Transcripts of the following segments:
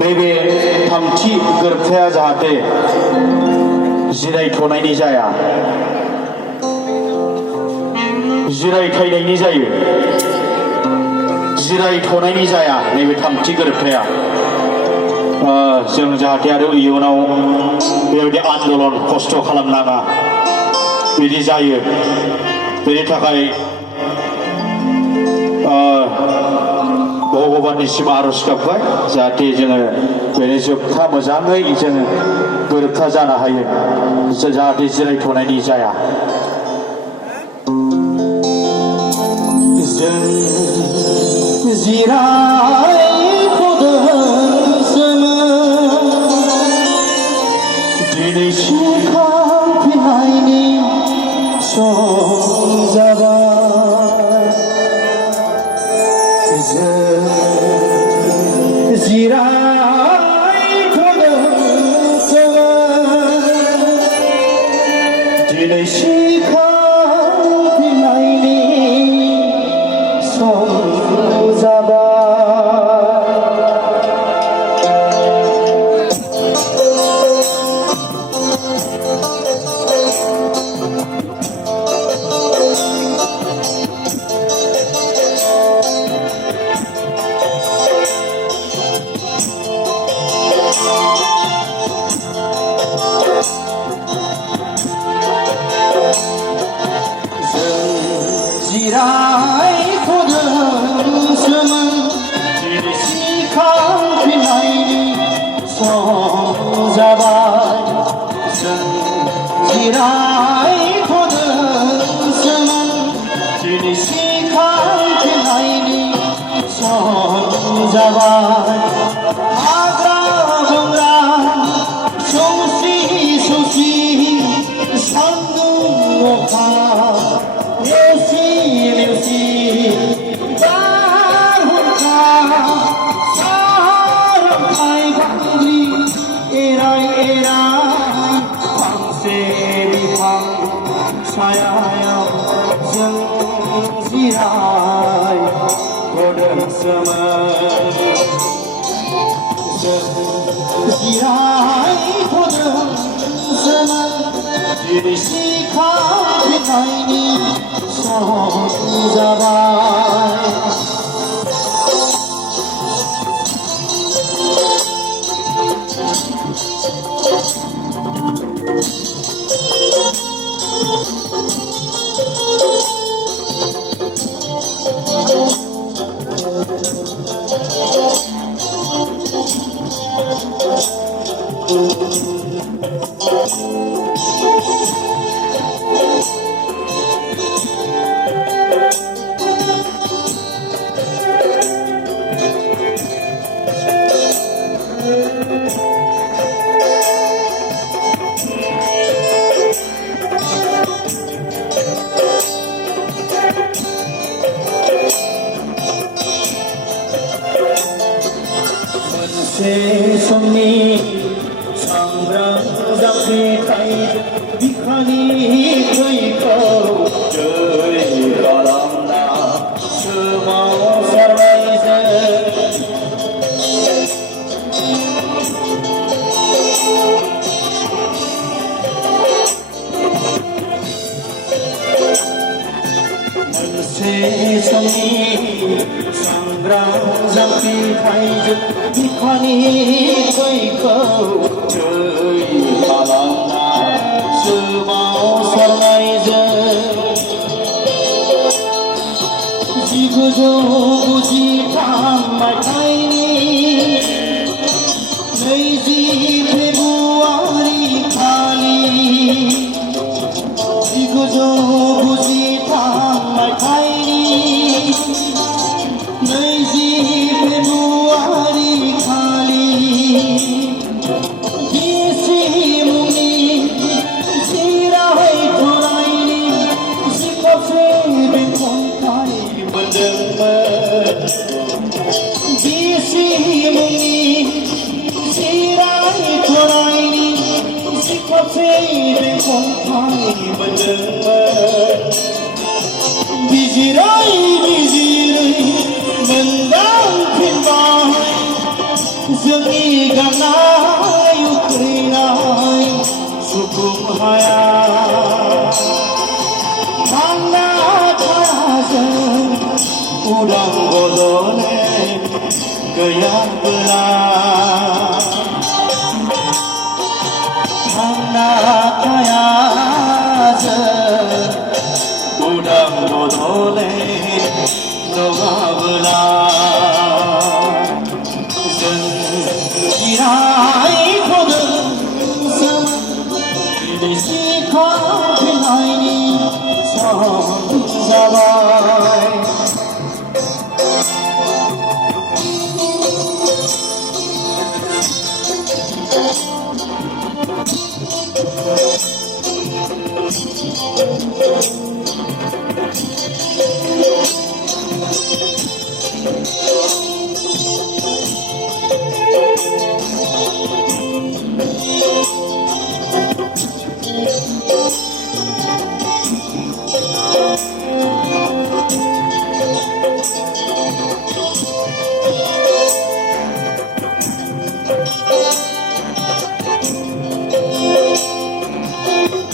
नैबे थामथि गोरोबथाया जाहाथे जिरायथ'नायनि जाया जिरायथायनायनि जायो जिरायथ'नायनि जाया नैबे थामथि गोरोबथाया जों जाहाथे आरो इयुनाव बेबायदि आन्दलन खस्थ' खालामनाङा बिदि जायो बेनि थाखाय भगबाननिसिम आरज गाबबाय जाहाथे जोङो बेनि जोबथा मोजाङै जोङो गोरोबथा जानो हायो जाहाथे जिरायथ'नायनि जाया जों दिनै सिखांफिननायनि सम जाबाय दिनै सिखांफिननायनि सम जाबाय जिरायथ'दोंसोमोन दिनै सिखांफिननायनि सम जाबाय जों जिरायथ'दोंसोमन दिनै सिखांफिननायनि सम जाबाय हाग्रा बंग्रा सौसि सौसि सान्दुं अखा सायायाव जों जिरायथ'दोंसोमोन दिनै सिखांफिननायनि सम जाबाय मोनसे समनि सांग्रां जांख्रिथाय बिखानि थैखौ जै खालामना सोमावसारनायजों मोनसे समनि सांग्रां जांख्रिथायजों बिखानि थैखौ जै खालामना सोमावसारनायजों 1993 मायथाइनि 20 फेब्रुवारि खालि 1993 मायथाइनि 20 फेब्रुवारि खालि बिसि मुंनि जिरायथ'नायनि जिखबसे बेंखनथाय मोनदोंमोन बिसि मुंनि जिरायथ'नायनि जिखबसे बेंखनथाय मोनदोंमोन बिजिरै बिजिरै मोनदांफिनबाय जोंनि बदले गैयाब्ला थांना थाया जों उदां बदले नङाब्ला जों जिरायथ'दों दिनै सिखारफिननायनि सम जाबाय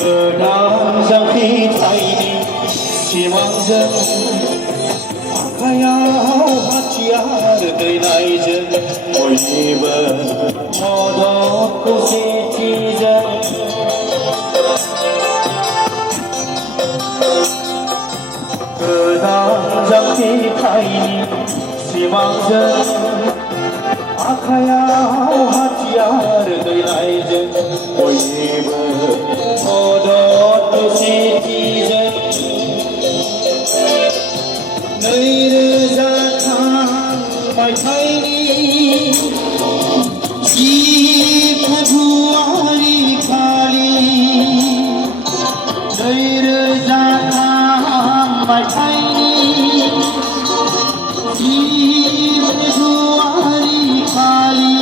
गोदान जांख्रिथायनि सिमांजों आखायाव हाथियार दैनायजों बयनिबो मदद खौसेथिजों गोदान जांख्रिथायनि सिमांजों आखायाव हाथियार दैनायजों बयनिबो मदद खौसेथिजों 2003 मायथाइनि 10 फेब्रुवारि खालि 2003 मायथाइनि 10 फेब्रुवारि खालि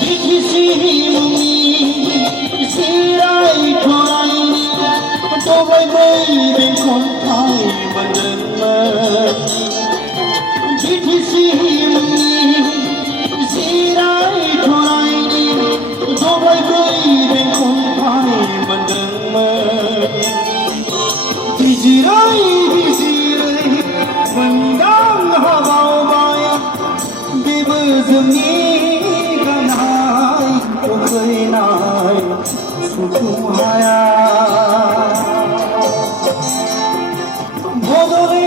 बिटिसि मुंनि जिरायथ'नायनि दबायबै बेंखनथाय मोनदोंमोन बिटिसि मुंनि जिरायथ'नायनि दबायबै बेंखनथाय मोनदोंमोन बिजिरै बिजिरै मोनदां हाबावबाय बेबो जोंनि गाननाय उखैनाय सुखुहाया बदले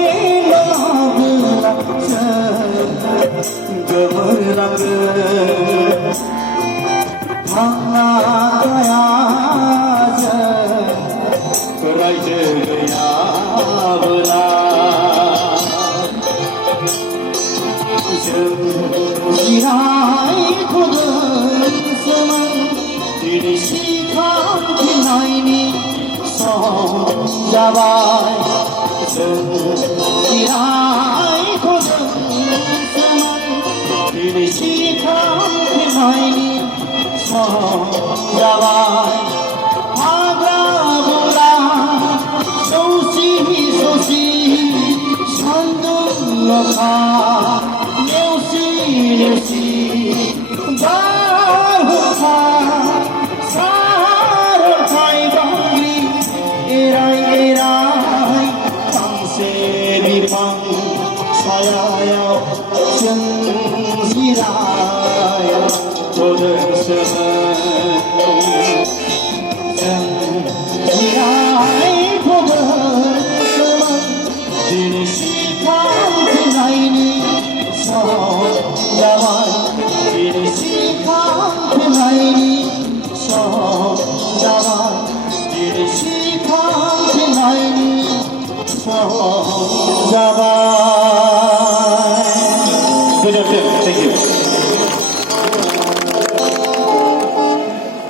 नङाब्ला जों गोमोरलांगोन थांना थाया जों रायजो गैयाब्ला जों जिरायथ'दोंसोमोन दिनै सिखारफिननायनि सम जाबाय जों जिरायथ'दोंसोमन दिनै सिखारफिननायनि सम जाबाय हाग्रा बंग्रा सौसि सौसि सान्दुं अखा नेवसि नेवसि बारहुंखा सारन्थाय बांग्रि एराय एराय फांसे बिफां सायायाव जों जिरायथ'दोंसोमोन जों जिरायथ'दोंसोमोन दिनै सिखारफिननायनि सम जाबाय दिनै सिखारफिननायनि सम जाबाय दिनै सिखारफिननायनि सम जाबाय